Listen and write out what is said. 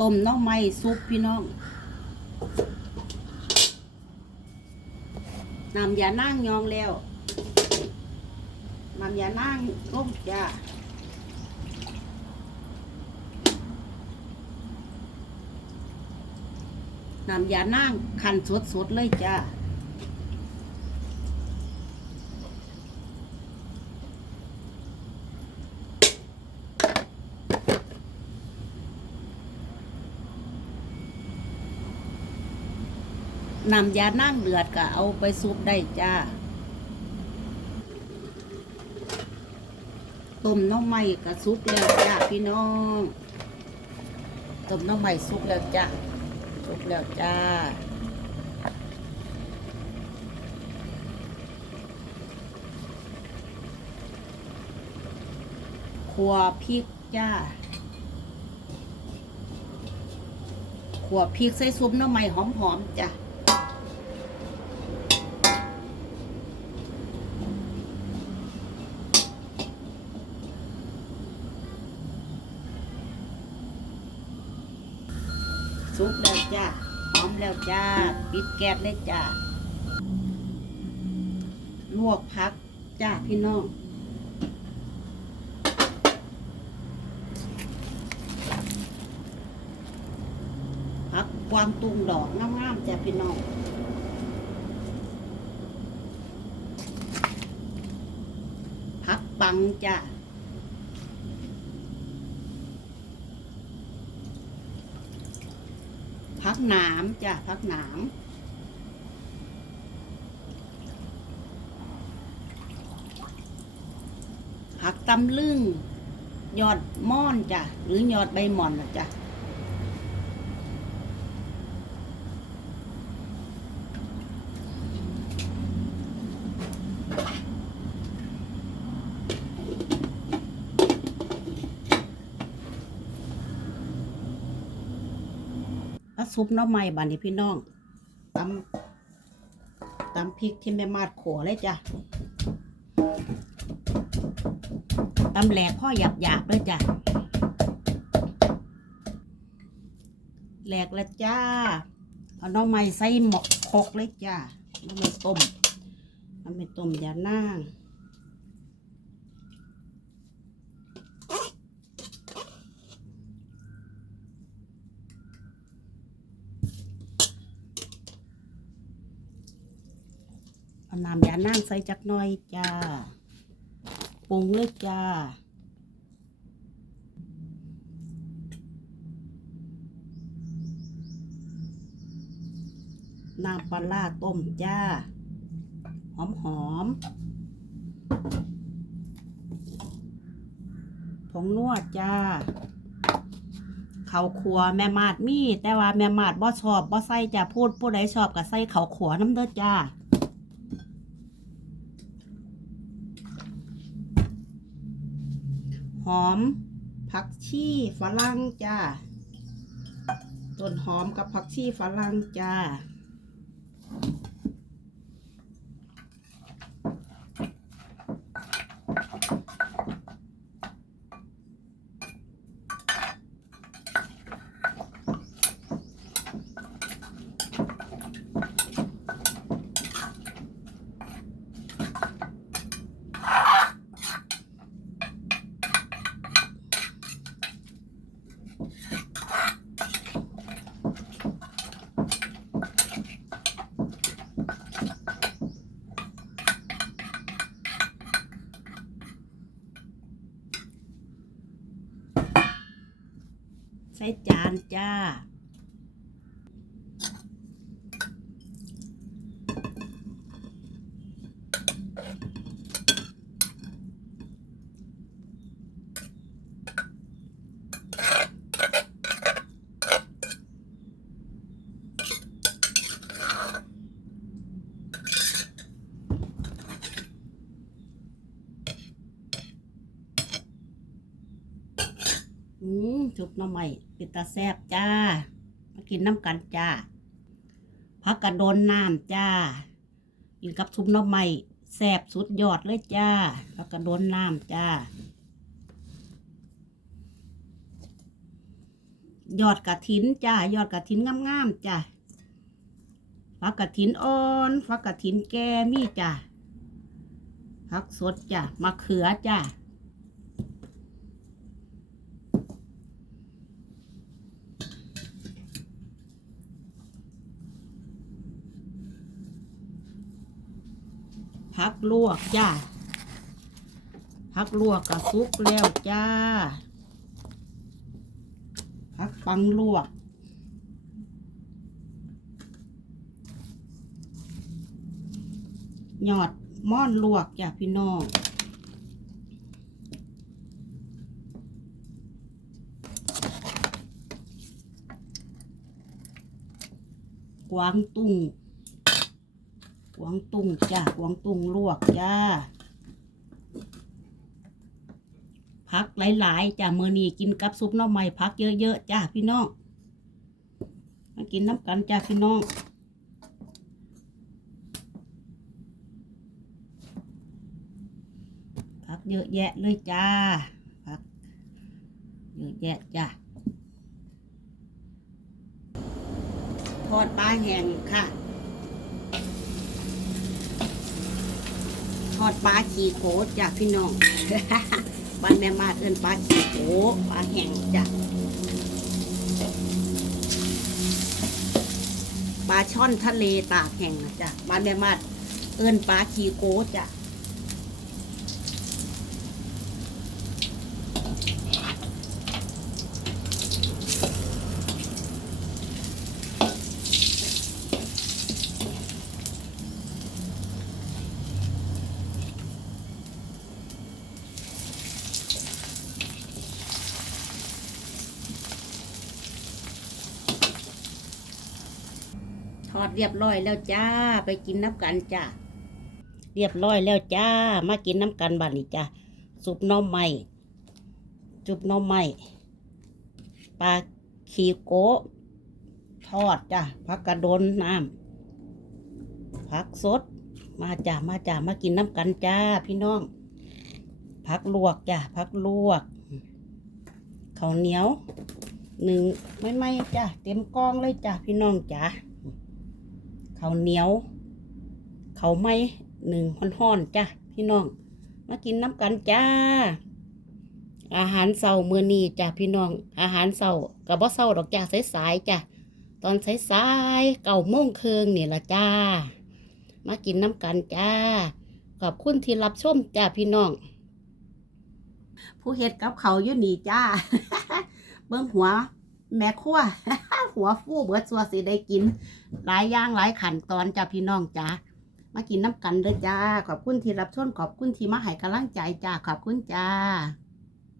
ต้มน้องไม้ซุปพี่น้องนำยานั่งยองแล้วนำยานั่งต้มจ้าน้ำยานั่งคันสดๆเลยจ้า นำยานั่งเดือดก็เอาไปซุปได้จ้าต้มน้องใหม่ก็ซุปแล้วจ้าพี่น้องต้มน้องใหม่ซุปแล้วจ้าซุปแล้วจ้าขัวพริกจ้าขัวพริกใส่ซุปน้ำใหม่หอมๆจ้ะ ซุปแล้วจ้าหอมแล้วจ้า ปิดแก๊สเลยจ้าลวกพักจ้าพี่น้องพักกวางตุงดอกงามๆจ้ะพี่น้องพักปังจ้ะ พั กหนามจ้ะพักหนามผักตำลึง ยอดม่อนจ้ะหรือยอดใบหม่อนนะจ้ะ ซุปน้ำใหม่บานนี้พี่น้องตำตำพริกที่แม่มาดขัวเลยจ้ะตำแหลกพ่อหยาบหยาบเลยจ้ะแหลกล้วจ้าเอาน้ำใหม่ใส่หมกคกเลยจ้าน้ำใหม่ต้มน้ำใหม่ต้มยานั่ง เอาน้ำยานั่งใส่จักหน่อยจ้าปรุงเลยจ้าน้ำปลาร้าต้มจ้า หอมหอมๆผงนวดจ้าเขาขัวแม่มาดมี แต่ว่าแม่มาดบ่ชอบบ่ใส่จ้าพูดผู้ใดชอบก็ใส่เขาขัวน้ำเด้อจ้า หอม ผักชีฝรั่งจ้า ต้นหอมกับผักชีฝรั่งจ้า ใส่จานจ้า อืมซุปหน่อไม้ปิดตาแซบจ้า มากินน้ำกันจ้าพักกระโดนน้ำจ้า กินกับซุปหน่อไม้แซบสุดยอดเลยจ้าพักกระโดนน้ำจ้า ยอดกระถินจ้า ยอดกระถินงามๆจ้าฟักกระถินอ่อนฟักกระถินแก่มีจ้าผักสดจ้ามะเขือจ้า ผักลวกจ้าผักลวกกระซุกแล้วจ้าผักปังลวกหยอดม่อนลวกจ้ะพี่น้องกวางตุ้ง กวางตุ้งจ้ะกวางตุ้งลวกจ้าพักหลายๆจ้ะมื้อนี้กินกับซุปน่อไม้พักเยอะๆจ้ะพี่น้องมากินน้ำกันจ้ะพี่น้องพักเยอะแยะเลยจ้าพักเยอะแยะจ้ะทอดปลาแห้งค่ะ ทอดปลาขี้โกจ้ะพี่น้อง บ้านแม่มาเอิ้นปลาขี้โคปลาแห้งจ้ะปลาช่อนทะเลตากแห้งนะจ้ะบ้านแม่มาเอิ้นปลาขี้โกจ้ะ อดเรียบร้อยแล้วจ้า ไปกินน้ำกันจ้าเรียบร้อยแล้วจ้า มากินน้ำกันบัดนี้จ้าซุปน้อไม้ซุปน้อไม้ปลาขีโกะทอดจ้าผักกระโดนน้ำผักสด มาจ้ามาจ้ามากินน้ำกันจ้า พี่น้องผักลวกจ้าผักลวกข้าวเหนียวหนึ่งไม่ไม่จ้าเต็มกองเลยจ้าพี่น้องจ้าข้าเหนียว เขาไม้หนึ่งห่อนๆจ้ะพี่น้อง มากินน้ำกันจ้า อาหารเสาร์มื้อนี้จ้ะพี่น้อง อาหารเสาร์กับบ่เสาดอกจ้าสายๆจ้ะตอนสายๆเก่าโมงเคืองนี่ละจ้า มากินน้ำกันจ้า ขอบคุณที่รับชมจ้าพี่น้อง ผู้เฮ็ดกับเขาอยู่นี่จ้า เบิ้งหัว แม่ครัว หัวฟูเบิดสัวสิได้กิน หลายอย่างหลายขั้นตอนจ้าพี่น้องจ้ามากินน้ำกันเด้อจ้า ขอบคุณที่รับชมขอบคุณที่มาให้กำลังใจจ้าขอบคุณจ้า